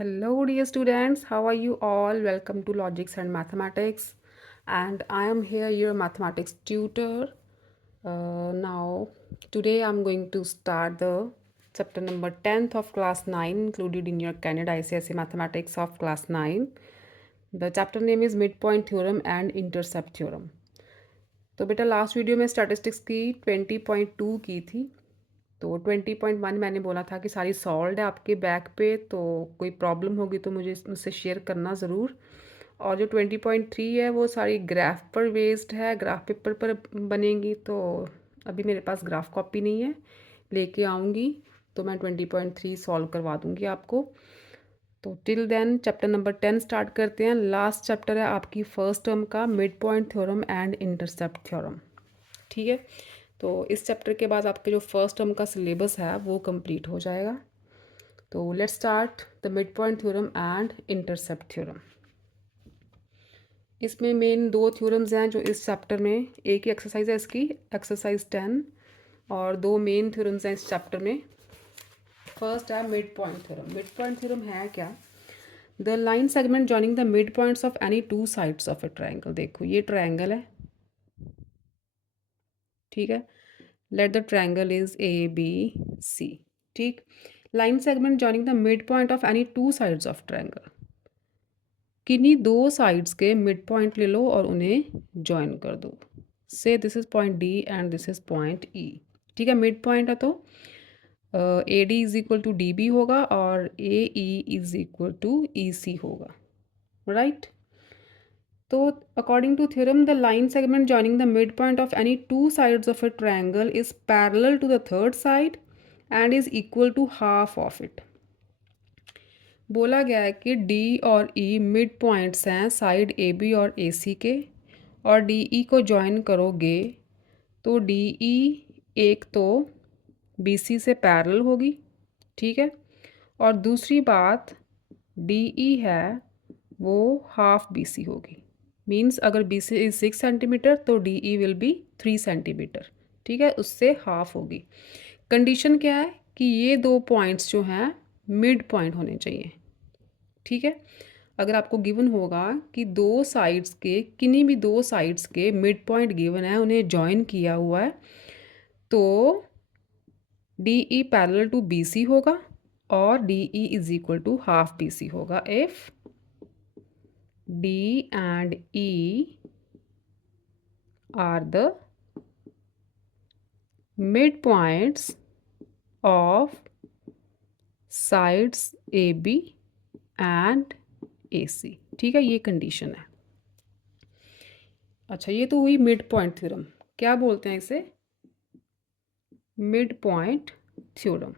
Hello, dear students. How are you all? Welcome to Logics and Mathematics. And I am here, your mathematics tutor. Now, today I'm going to start the chapter number 10th of class 9, included in your Canada ICSE Mathematics of class 9. The chapter name is Midpoint Theorem and Intercept Theorem. तो बेटा last video में statistics की 20.2 की थी। तो 20.1 मैंने बोला था कि सारी सॉल्व है आपके बैक पे, तो कोई प्रॉब्लम होगी तो मुझसे शेयर करना ज़रूर। और जो 20.3 है वो सारी ग्राफ पर बेस्ड है, ग्राफ पेपर पर बनेगी। तो अभी मेरे पास ग्राफ कॉपी नहीं है, लेके आऊँगी तो मैं 20.3 सॉल्व करवा दूँगी आपको। तो till then chapter number 10 start करते हैं। लास्ट चैप्टर है आपकी फर्स्ट टर्म का mid point theorem and intercept theorem. ठीक है, तो इस चैप्टर के बाद आपके जो फर्स्ट टर्म का सिलेबस है वो कंप्लीट हो जाएगा। तो let's start the mid point theorem and intercept theorem. इसमें मेन दो थ्योरम्स हैं जो इस चैप्टर में, एक ही एक्सरसाइज है इसकी, एक्सरसाइज 10, और दो मेन थ्योरम्स हैं इस चैप्टर में। फर्स्ट है mid point theorem. Mid point theorem है क्या? The line segment joining the mid points of any two sides of a triangle. देखो ये ट्राइंगल है, ठीक है। Let the triangle is A B C. ठीक, line segment joining the mid point of any two sides of triangle. किन्हीं दो sides के mid point ले लो और उन्हें जॉइन कर दो। Say this is point D and this is point E. ठीक है, मिड पॉइंट है तो A D is equal to D B होगा और A E is equal to E C होगा, राइट। तो according to theorem, the line segment joining the midpoint of any two sides of a triangle is parallel to the third side and is equal to half of it. बोला गया है कि D और E mid points हैं side AB और AC के, और DE को ज्वाइन करोगे तो DE एक तो BC से पैरेलल होगी, ठीक है। और दूसरी बात, DE है वो हाफ BC होगी। मीन्स अगर BC इज 6 सेंटीमीटर तो DE विल बी 3 सेंटीमीटर, ठीक है, उससे हाफ होगी। कंडीशन क्या है कि ये दो पॉइंट्स जो हैं मिड पॉइंट होने चाहिए, ठीक है। अगर आपको गिवन होगा कि दो साइड्स के, किन्हीं भी दो साइड्स के मिड पॉइंट गिवन है, उन्हें जॉइन किया हुआ है, तो DE पैरेलल टू BC होगा और DE is equal to half BC होगा if D and E are the midpoints of sides AB and AC। ठीक है, ये कंडीशन है। अच्छा, ये तो हुई मिड पॉइंट थ्योरम। क्या बोलते हैं इसे? Mid point theorem,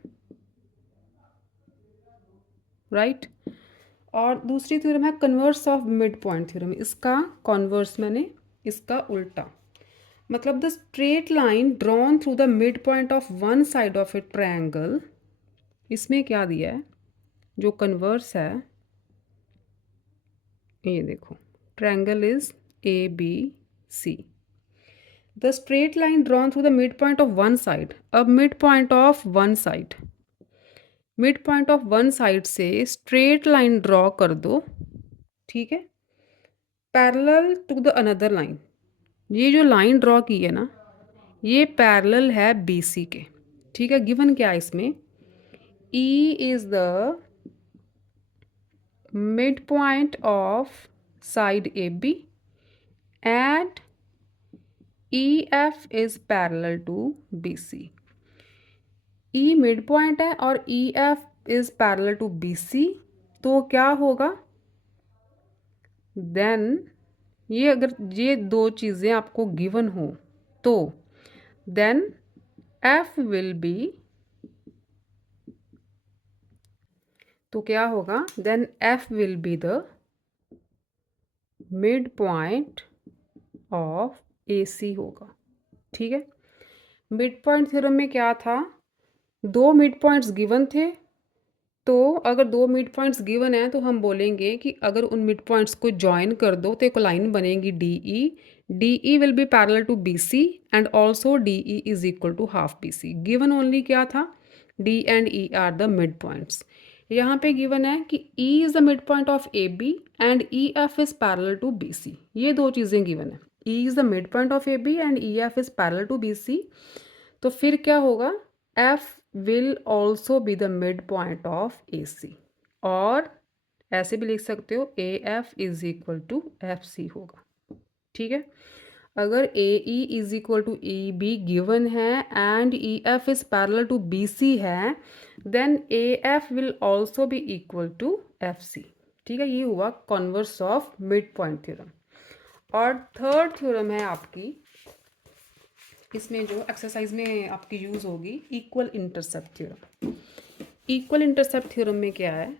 right. और दूसरी थ्योरम है converse of mid point theorem. इसका कॉन्वर्स मैंने, इसका उल्टा, मतलब the straight line drawn through the mid point of one side of a triangle. इसमें क्या दिया है, जो कन्वर्स है, ये देखो, triangle is A B C. The straight line drawn through the mid point of one side. अब mid point of one side, mid point of one side से स्ट्रेट लाइन ड्रॉ कर दो, ठीक है, parallel to the another line. ये जो line draw की है ना, ये पैरेलल है BC के, ठीक है। गिवन क्या है इसमें? E is the mid point of side AB and EF is parallel to BC। E mid point है और EF is parallel to BC, तो क्या होगा देन? ये अगर ये दो चीज़ें आपको गिवन हो तो देन F विल बी, तो क्या होगा then? F will be the mid point of AC होगा, ठीक है। मिड पॉइंट थ्योरम में क्या था, दो मिड पॉइंट्स गिवन थे, तो अगर दो मिड पॉइंट्स गिवन है तो हम बोलेंगे कि अगर उन मिड पॉइंट्स को ज्वाइन कर दो तो एक लाइन बनेगी DE। DE will be parallel to BC and also DE is equal to half BC। Given only क्या था? D and E are the mid points. यहाँ पे गिवन है कि E is the mid point of A B and E F is parallel to B C. ये दो चीज़ें given है, E is the mid point of A B and E F is parallel to B C. तो फिर क्या होगा, F will also be the mid point of A C, और ऐसे भी लिख सकते हो A F is equal to F C होगा। ठीक है, अगर A E is equal to E B given है and E F is parallel to B C है, then A F will also be equal to F C. ठीक है, ये हुआ converse of mid point theorem. और third theorem है आपकी, इसमें जो एक्सरसाइज में आपकी यूज़ होगी, equal intercept theorem. Equal intercept theorem में क्या है,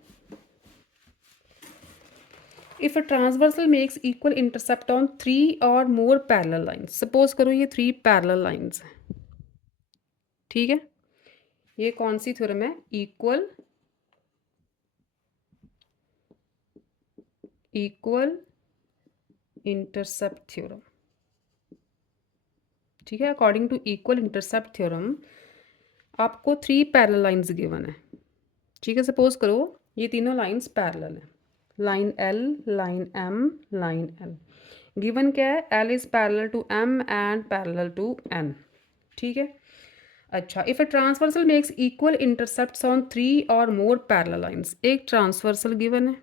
if a transversal makes equal intercept on 3 और मोर पैरेलल लाइंस। सपोज करो ये 3 पैरेलल लाइंस हैं। ठीक है, ये कौन सी थ्योरम है, इक्वल इंटरसेप्ट थ्योरम। ठीक है, according to equal intercept theorem आपको 3 पैरेलल लाइंस गिवन है। ठीक है, सपोज करो ये तीनों लाइंस पैरेलल हैं, line L, line M, line L. Given क्या है, L is parallel to M and parallel to N. ठीक है, अच्छा, if a transversal makes equal intercepts on 3 और मोर पैरेलल लाइंस। एक ट्रांसवर्सल गिवन है,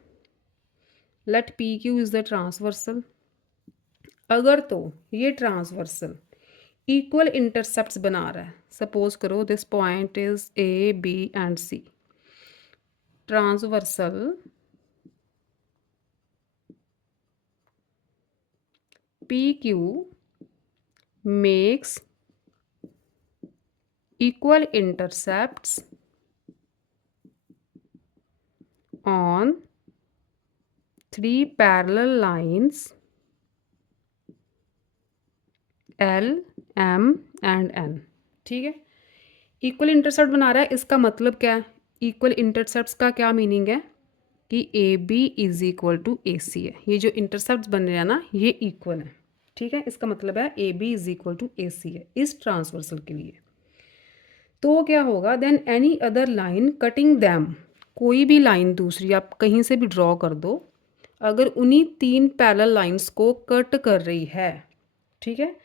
let P Q is the transversal. अगर तो ये ट्रांसवर्सल इक्वल इंटरसेप्ट्स बना रहा है, सपोज करो this point is A B and C. Transversal PQ makes equal intercepts on 3 parallel lines L, M and N। ठीक है, इक्वल इंटरसेप्ट बना रहा है, इसका मतलब क्या है, इक्वल इंटरसेप्ट्स का क्या मीनिंग है कि A B is equal to A C है। ये जो इंटरसेप्ट्स बन रहे हैं ना, ये इक्वल है। ठीक है, इसका मतलब है A B is equal to A C है इस ट्रांसवर्सल के लिए। तो क्या होगा, then any other line cutting them, कोई भी लाइन दूसरी आप कहीं से भी ड्रॉ कर दो, अगर उन्हीं 3 पैरेलल लाइंस को कट कर रही है, ठीक है,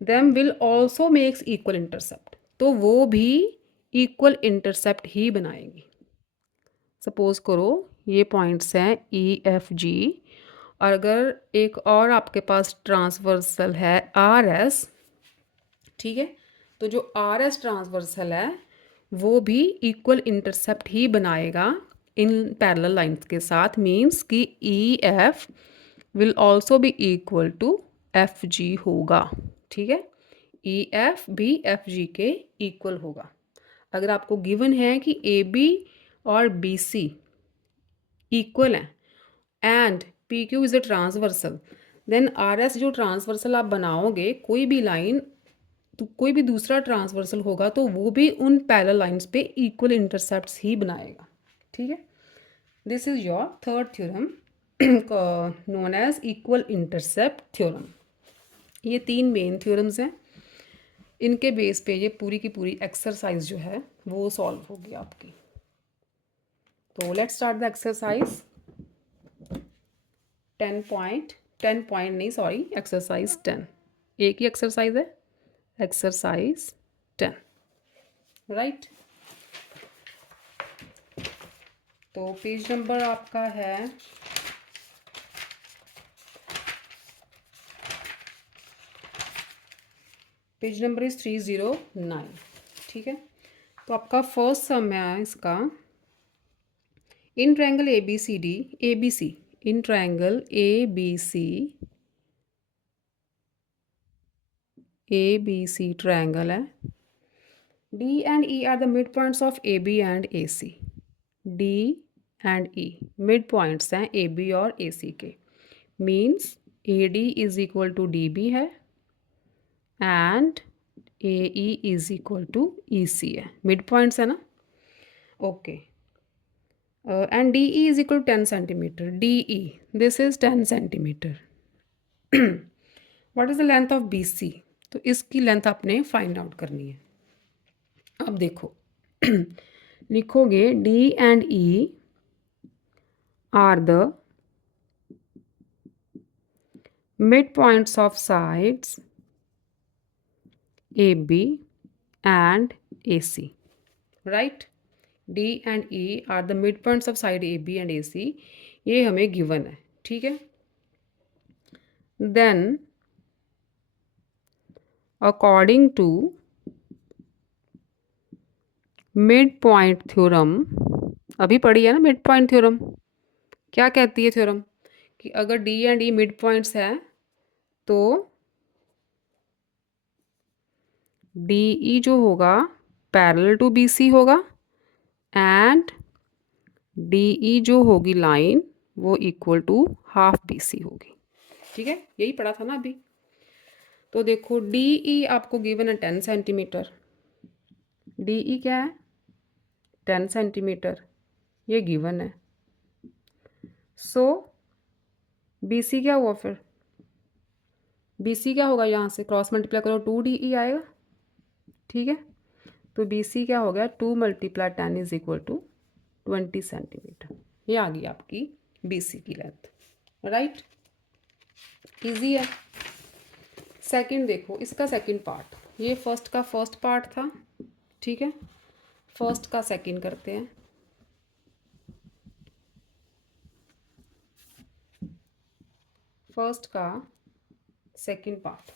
them will also makes equal intercept, तो वो भी इक्वल इंटरसेप्ट ही बनाएगी। सपोज करो ये पॉइंट्स हैं ई एफ जी, और अगर एक और आपके पास ट्रांसवर्सल है आर एस। ठीक है, तो जो आर एस ट्रांसवर्सल है वो भी इक्वल इंटरसेप्ट ही बनाएगा इन पैरेलल लाइंस के साथ, मीन्स कि E F will also be equal to F G होगा। ठीक है, ई एफ भी एफ जी के इक्वल होगा। अगर आपको गिवन है कि ए बी और बी सी इक्वल हैं and P Q is a transversal, then R S जो ट्रांसवर्सल आप बनाओगे, कोई भी लाइन तो कोई भी दूसरा ट्रांसवर्सल होगा तो वो भी उन पैरेलल लाइंस पे इक्वल इंटरसेप्ट्स ही बनाएगा। ठीक है, this is your third theorem known as equal intercept theorem. ये 3 मेन थ्योरम्स हैं, इनके बेस पे ये पूरी की पूरी एक्सरसाइज जो है वो सॉल्व होगी आपकी। तो let's start the exercise 10 point नहीं सॉरी, एक्सरसाइज 10। एक ही एक्सरसाइज है, एक्सरसाइज 10, राइट। तो पेज नंबर आपका है पेज नंबर इज 309। ठीक है, तो आपका फर्स्ट सम है इसका, in triangle A B C D, A B C, in triangle A B C triangle है, D and E are the mid points of A B and A C. D and E mid points हैं A B और A C के, means A D is equal to D B है and A E is equal to E C है, mid points है ना। Okay, and D E is equal to 10 centimetre. D E this is 10 centimetre. What is the length of B C, तो इसकी length आपने find out करनी है। अब देखो लिखोगे D and E are the mid points of sides A B and A C, right. D and E are the mid points of side A B and A C, ये हमें given है, ठीक है। Then according to mid point theorem, अभी पढ़ी है ना mid point theorem, क्या कहती है थ्योरम कि अगर D and E mid points हैं तो डी ई जो होगा पैरेलल टू बी सी होगा एंड डी ई जो होगी लाइन वो equal to half B C होगी, ठीक है। यही पढ़ा था ना अभी। तो देखो डी ई आपको गिवन है 10 सेंटीमीटर, डी ई क्या है 10 सेंटीमीटर, ये गिवन है। सो बी सी क्या हुआ फिर, बी सी क्या होगा, यहाँ से क्रॉस मल्टीप्लाई करो 2 डी ई आएगा, ठीक है। तो बी सी क्या हो गया 2 multiply 10 is equal to 20 centimetre, ये आ गई आपकी बी सी की लेंथ, राइट। इजी है। सेकंड देखो इसका सेकंड पार्ट, ये फर्स्ट का फर्स्ट पार्ट था, ठीक है। फर्स्ट का सेकंड करते हैं। फर्स्ट का सेकंड पार्ट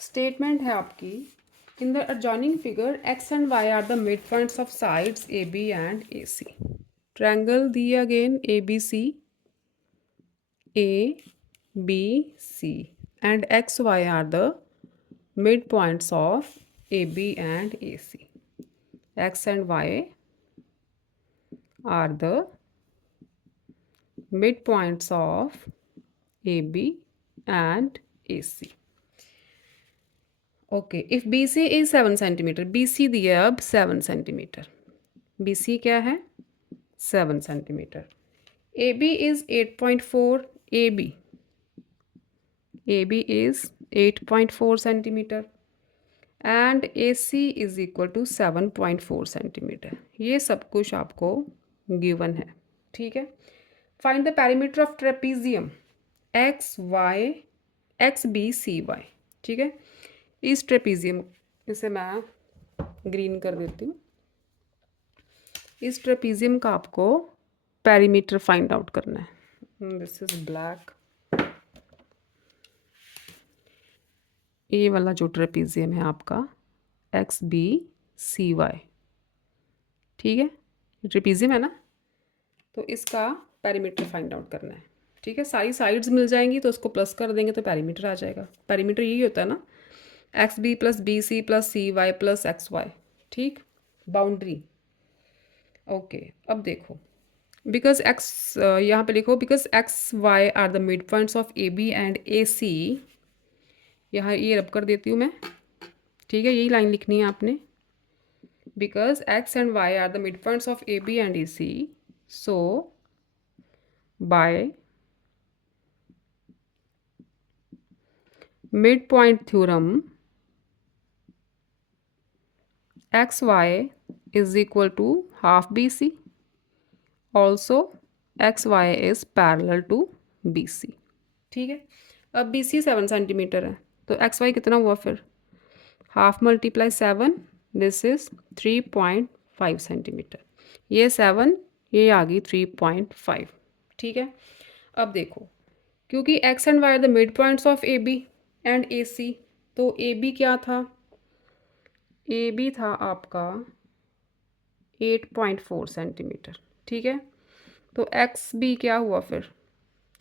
स्टेटमेंट है आपकी, in the adjoining figure x and y are the midpoints of sides AB and AC. Triangle दिए again ABC, ABC and XY are the midpoints of AB and AC. X and Y are the midpoints of AB and AC. Okay, if B C is 7 centimetre, B C दिया अब 7 centimetre, B C क्या है 7 centimetre. A B is 8.4, A B is 8.4 centimetre and A C is equal to 7.4 centimetre. ये सब कुछ आपको given है, ठीक है। Find the perimeter of trapezium X Y X B C Y, ठीक है। इस ट्रेपीजियम, इसे मैं ग्रीन कर देती हूँ, इस ट्रेपीजियम का आपको पैरीमीटर फाइंड आउट करना है। दिस इज ब्लैक, ये वाला जो ट्रेपीजियम है आपका एक्स बी सी वाई, ठीक है। ट्रेपीजियम है ना, तो इसका पैरीमीटर फाइंड आउट करना है, ठीक है। सारी साइड्स मिल जाएंगी तो उसको प्लस कर देंगे तो पैरीमीटर आ जाएगा। पैरीमीटर यही होता है ना, X B plus B C plus C Y plus X Y, ठीक। Boundary, okay. अब देखो बिकॉज एक्स, यहाँ पे लिखो because X Y are the mid points of A B and A C, यहाँ ये रब कर देती हूँ मैं, ठीक है। यही लाइन लिखनी है आपने, because X and Y are the mid points of A B and A C, so by mid point theorem XY is equal to half BC. Also XY is parallel to BC, ठीक है। अब BC 7 centimetre है तो XY कितना हुआ फिर, half multiply 7, this is 3.5 centimetre. ये 7, ये आ गई 3.5, ठीक है। अब देखो क्योंकि X and Y are the mid points of AB and AC, तो AB क्या था, ए बी था आपका 8.4 सेंटीमीटर, ठीक है। तो एक्स बी क्या हुआ फिर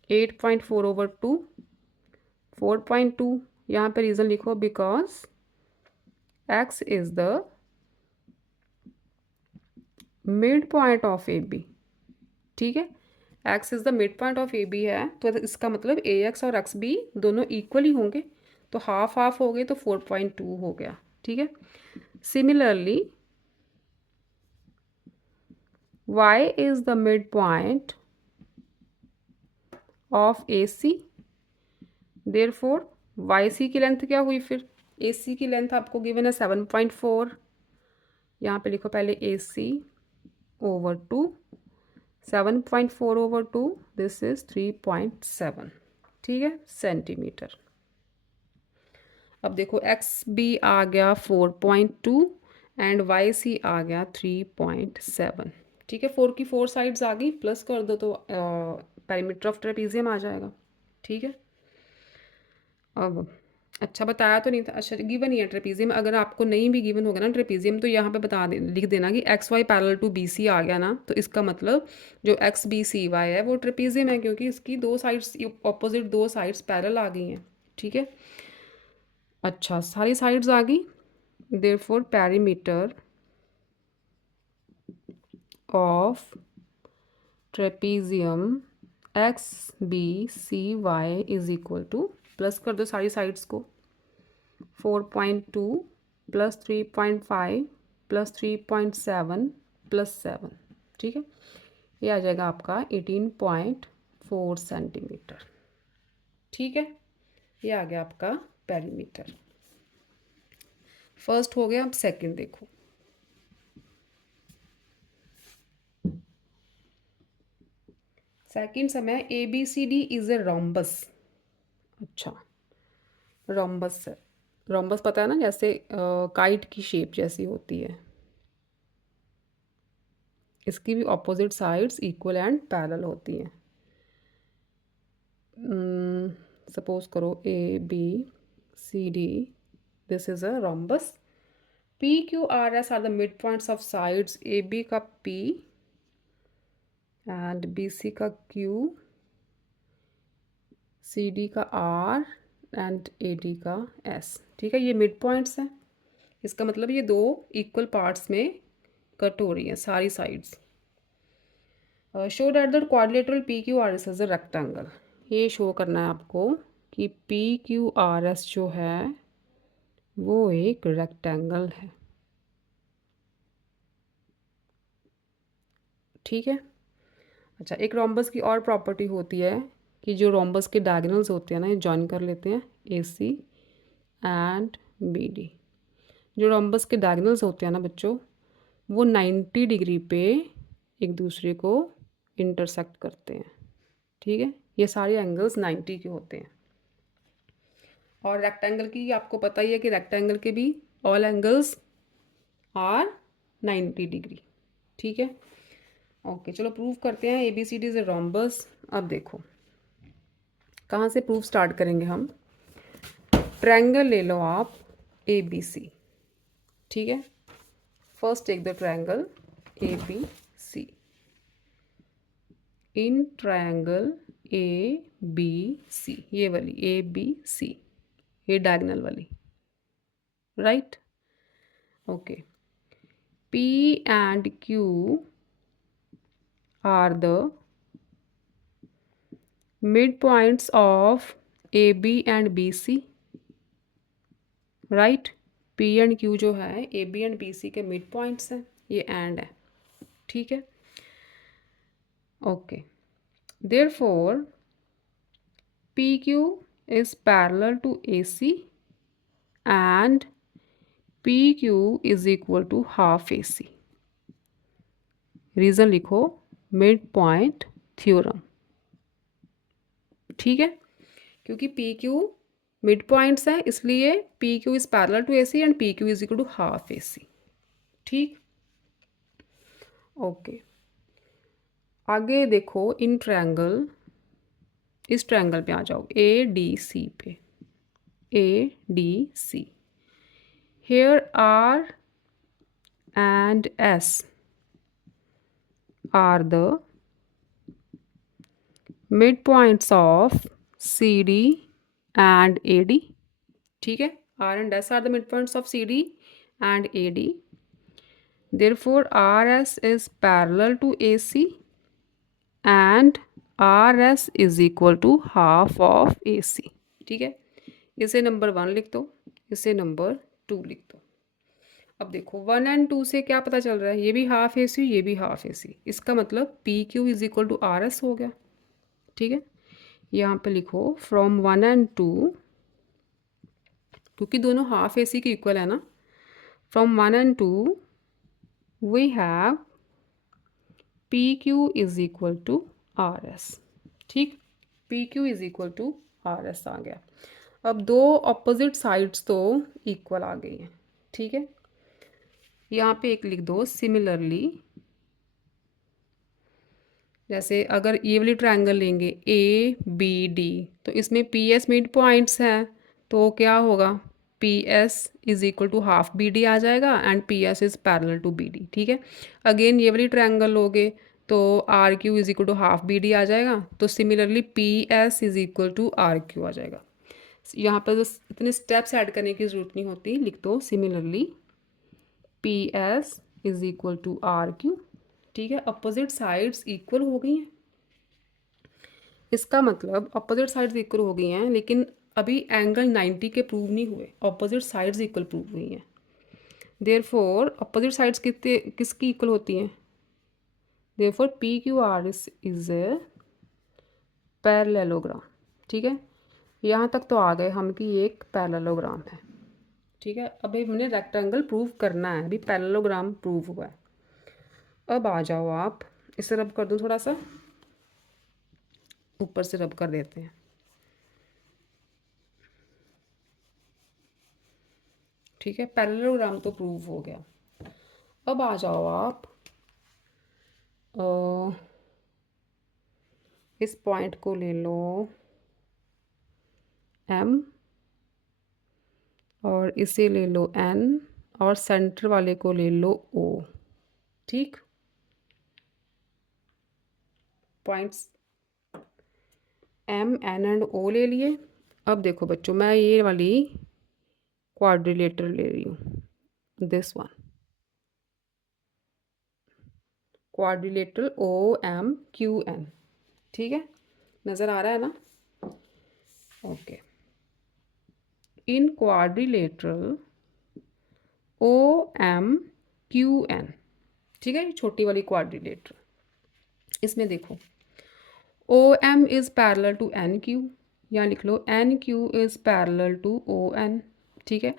8.4 ओवर 2, 4.2। यहाँ पे रीज़न लिखो because X is the mid point of A B, ठीक है। X is the mid point of A B है तो इसका मतलब ए एक्स और एक्स बी दोनों इक्वल ही होंगे, तो हाफ हाफ हो गए तो 4.2 हो गया, ठीक है। Similarly, Y is the midpoint of AC. Therefore, YC की लेंथ क्या हुई फिर, AC की लेंथ आपको गिवन है 7.4, यहाँ पे लिखो पहले AC over 2, 7.4 over 2, this is 3.7, ठीक है, सेंटीमीटर। अब देखो एक्स बी आ गया 4.2 एंड वाई सी आ गया 3.7, ठीक है। 4 की 4 साइड्स आ गई, प्लस कर दो तो पेरीमीटर ऑफ ट्रेपीजियम आ जाएगा, ठीक है। अब अच्छा बताया तो नहीं था, अच्छा गिवन ही है ट्रेपीजियम। अगर आपको नहीं भी गिवन होगा ना ट्रेपीजियम, तो यहाँ पे बता दे, लिख देना कि X Y parallel to B C आ गया ना, तो इसका मतलब जो एक्स बी सी वाई है वो ट्रेपीजियम है, क्योंकि इसकी दो साइड्स ऑपोजिट, दो साइड्स पैरेलल आ गई हैं, ठीक है। अच्छा सारी साइड्स आ गई, therefore perimeter of trapezium X B C Y is equal to, plus कर दो सारी साइड्स को, 4.2 प्लस 3.5 प्लस 3.7 प्लस 7, ठीक है। ये आ जाएगा आपका 18.4 सेंटीमीटर, ठीक है। ये आ गया आपका पेरीमीटर। फर्स्ट हो गया। अब सेकंड देखो, सेकंड समय A B C D is a rhombus. अच्छा रोम्बस है, रोम्बस पता है ना, जैसे काइट की शेप जैसी होती है, इसकी भी opposite sides equal and parallel होती हैं। सपोज करो A B C D, this is a rhombus. P Q R S are the mid points of sides, A B का पी एंड बी सी का क्यू, सी डी का R and A D का S, ठीक है। ये mid points हैं, इसका मतलब ये दो इक्वल पार्ट्स में कट हो रही हैं सारी sides. Show that the quadrilateral P Q R S is a rectangle. ये शो करना है आपको कि पी क्यू आर एस जो है वो एक रेक्टेंगल है, ठीक है। अच्छा एक रोम्बस की और प्रॉपर्टी होती है कि जो रोम्बस के डायगोनल्स होते हैं ना, ये जॉइन कर लेते हैं, ए सी एंड बी डी। जो रोम्बस के डायगोनल्स होते हैं ना बच्चों, वो 90 डिग्री पे एक दूसरे को इंटरसेक्ट करते हैं, ठीक है। ये सारे एंगल्स 90 के होते हैं। और रेक्टेंगल की आपको पता ही है कि रेक्टेंगल के भी ऑल एंगल्स आर 90 डिग्री, ठीक है। ओके चलो प्रूव करते हैं, A B C D is a rhombus. अब देखो कहाँ से प्रूफ स्टार्ट करेंगे हम। ट्रायंगल ले लो आप ए बी सी, ठीक है। First take the triangle A B C. In triangle A B C, ये वाली ए बी सी, ये डायगोनल वाली, right. Okay P and Q are the mid points of A B and B C, right. P and Q जो है A B and B C के mid points हैं, ये end है, ठीक है। Okay therefore P Q is parallel to A C and P Q is equal to half A C. Reason लिखो, mid point theorem, ठीक है। क्योंकि पी क्यू मिड पॉइंट्स हैं, इसलिए P Q is parallel to A C and P Q is equal to half A C, ठीक। Okay आगे देखो, in triangle, इस ट्रायंगल पे आ जाओ, ए डी सी पे, A D C. Here R and S are the mid points of C D and A D, ठीक है। R and S are the mid points of C D and A D. Therefore R S is parallel to A C and R S is equal to half of A C, ठीक है। इसे number 1 लिख दो, इसे number 2 लिख दो। अब देखो 1 एंड 2 से क्या पता चल रहा है, ये भी हाफ ए सी, ये भी हाफ ए सी, इसका मतलब P Q is equal to R S हो गया, ठीक है। यहाँ पे लिखो फ्रॉम 1 एंड 2, क्योंकि दोनों हाफ ए सी के इक्वल है ना, from 1 and 2 we have P Q is equal to R S. ठीक, P Q is equal to R S आ गया। अब दो ऑपोजिट साइड्स तो इक्वल आ गई हैं। ठीक है, यहाँ पे एक लिख दो सिमिलरली। जैसे अगर ये वाली ट्रायंगल लेंगे ए बी डी, तो इसमें पी एस मिड पॉइंट्स हैं, तो क्या होगा, P S is equal to half B D आ जाएगा and P S is parallel to B D. ठीक है, अगेन ये वाली ट्रायंगल लोगे तो R Q is equal to half B D आ जाएगा, तो similarly P S is equal to R Q आ जाएगा। यहाँ पर इतने स्टेप्स ऐड करने की ज़रूरत नहीं होती, लिख दो similarly P S is equal to R Q. ठीक है, अपोजिट साइड्स इक्वल हो गई हैं, इसका मतलब अपोजिट साइड्स इक्वल हो गई हैं, लेकिन अभी एंगल 90 के प्रूव नहीं हुए, अपोजिट साइड्स इक्वल प्रूव हुई हैं। देयरफॉर अपोजिट साइड्स कितने किसकी इक्वल होती हैं, therefore P Q R is a parallelogram. ठीक है, यहाँ तक तो आ गए हम कि ये एक पैरेललोग्राम है। ठीक है, अभी हमने रेक्टेंगल प्रूव करना है, अभी पैरेललोग्राम प्रूव हुआ है। अब आ जाओ आप, इसे रब कर दो, थोड़ा सा ऊपर से रब कर देते हैं। ठीक है, पैरेललोग्राम तो प्रूव हो गया। अब आ जाओ आप इस पॉइंट को ले लो एम, और इसे ले लो एन, और सेंटर वाले को ले लो ओ। ठीक, पॉइंट्स एम एन एंड ओ ले लिए। अब देखो बच्चों, मैं ये वाली क्वाड्रिलेटर ले रही हूँ, this one quadrilateral O M Q N. ठीक है, नज़र आ रहा है ना? Okay, in quadrilateral O M Q N. ठीक है, छोटी वाली क्वाड्रिलेटर, इसमें देखो O M is parallel to N Q, यहाँ लिख लो N Q is parallel to O N. ठीक है,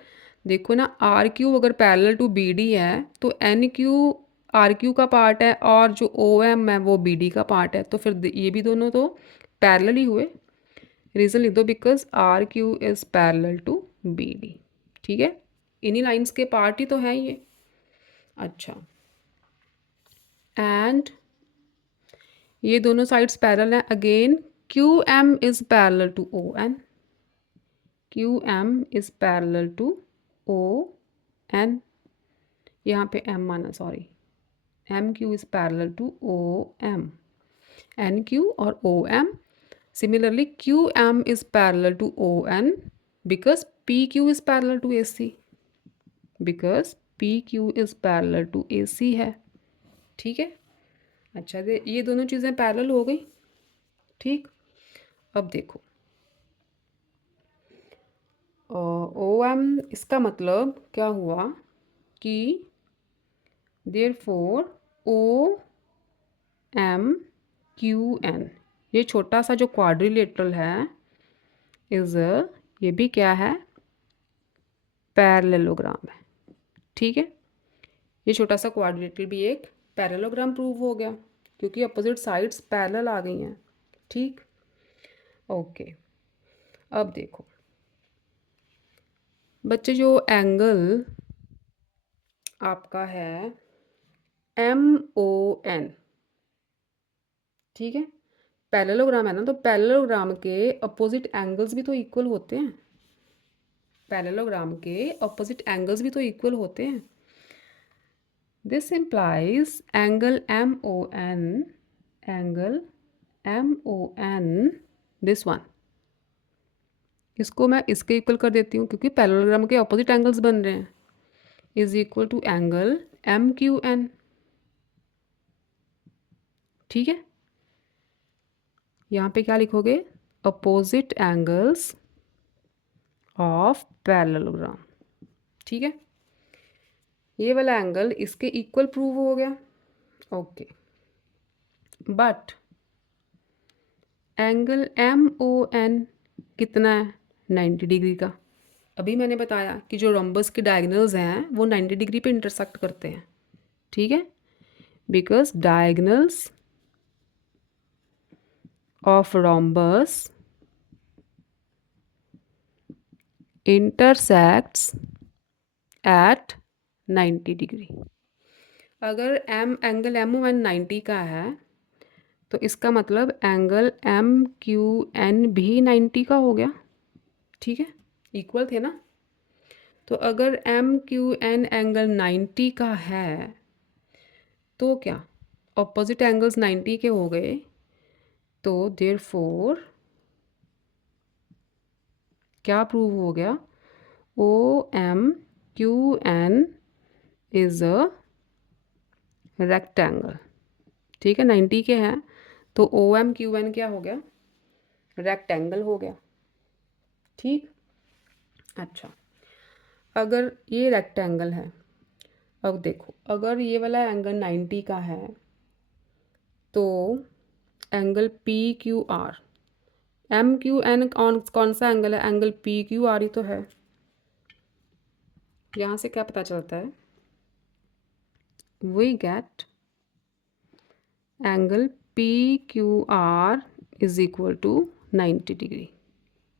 देखो ना, आर क्यू अगर पैरेलल टू बी डी है तो एन क्यू आर क्यू का पार्ट है और जो ओ एम है वो बी डी का पार्ट है, तो फिर ये भी दोनों तो पैरेलल ही हुए। रीज़न लिख दो, because R Q is parallel to B D. ठीक है, इन्हीं लाइंस के पार्ट ही तो हैं ये। अच्छा, एंड ये दोनों साइड्स पैरेलल हैं। Again Q M is parallel to O N, Q M is parallel to O N, यहाँ पे एम माना, sorry, M Q is parallel to O M, N Q और O M. Similarly Q M is parallel to O N because P Q is parallel to A C, because P Q is parallel to A C है। ठीक है, अच्छा, ये दोनों चीज़ें parallel हो गई। ठीक, अब देखो ओ एम, इसका मतलब क्या हुआ कि therefore O M Q N, ये छोटा सा जो क्वाड्रिलेटरल है इज़, ये भी क्या है, पैरेललोग्राम है। ठीक है, ये छोटा सा क्वाड्रिलेटरल भी एक पैरेललोग्राम प्रूव हो गया क्योंकि अपोजिट साइड्स पैरेलल आ गई हैं। ठीक, ओके, अब देखो बच्चे, जो एंगल आपका है एम ओ एन, ठीक है, पैरेललोग्राम है ना, तो पैरेललोग्राम के अपोजिट एंगल्स भी तो इक्वल होते हैं, पैरेललोग्राम के अपोजिट एंगल्स भी तो इक्वल होते हैं। This implies angle M O N, angle M O N, this one, इसको मैं इसके इक्वल कर देती हूँ क्योंकि पैरेललोग्राम के अपोजिट एंगल्स बन रहे हैं, is equal to angle M Q N. ठीक है, यहाँ पे क्या लिखोगे, अपोजिट एंगल्स ऑफ पैरेललोग्राम। ठीक है, ये वाला एंगल इसके इक्वल प्रूव हो गया। Okay, but angle M O N कितना है, 90 डिग्री का। अभी मैंने बताया कि जो रोम्बस के डायगोनल्स हैं वो 90 डिग्री पे इंटरसेक्ट करते हैं। ठीक है, because diagonals of rhombus intersects at 90 degree. अगर M angle M O N 90 का है तो इसका मतलब एंगल एम क्यू एन भी 90 का हो गया। ठीक है, इक्वल थे ना। तो अगर एम क्यू एन एंगल 90 का है तो क्या ऑपोजिट एंगल्स 90 के हो गए, तो देयरफॉर क्या प्रूव हो गया, O M Q N is a rectangle. ठीक है, 90 के हैं तो ओ एम क्यू एन क्या हो गया, रेक्टेंगल हो गया। ठीक, अच्छा अगर ये रेक्टेंगल है, अब देखो अगर ये वाला एंगल 90 का है तो angle P Q R, M Q N कौन सा एंगल है, एंगल पी क्यू आर ही तो है। यहाँ से क्या पता चलता है, we get angle P Q R is equal to 90 degree,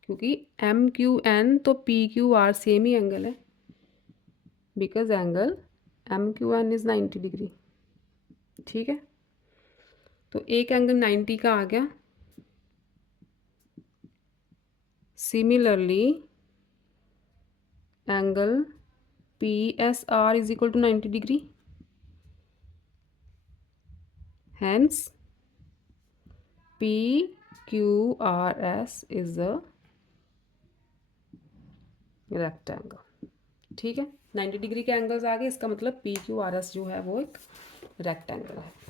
क्योंकि एम क्यू एन तो पी क्यू आर सेम ही एंगल है, because angle M Q N is 90 degree. ठीक है, तो एक एंगल 90 का आ गया। Similarly angle P S R is equal to 90 degree, hence P Q R S is a rectangle. ठीक है, 90 डिग्री के एंगल्स आ गए, इसका मतलब पी क्यू आर एस जो है वो एक रेक्टेंगल है।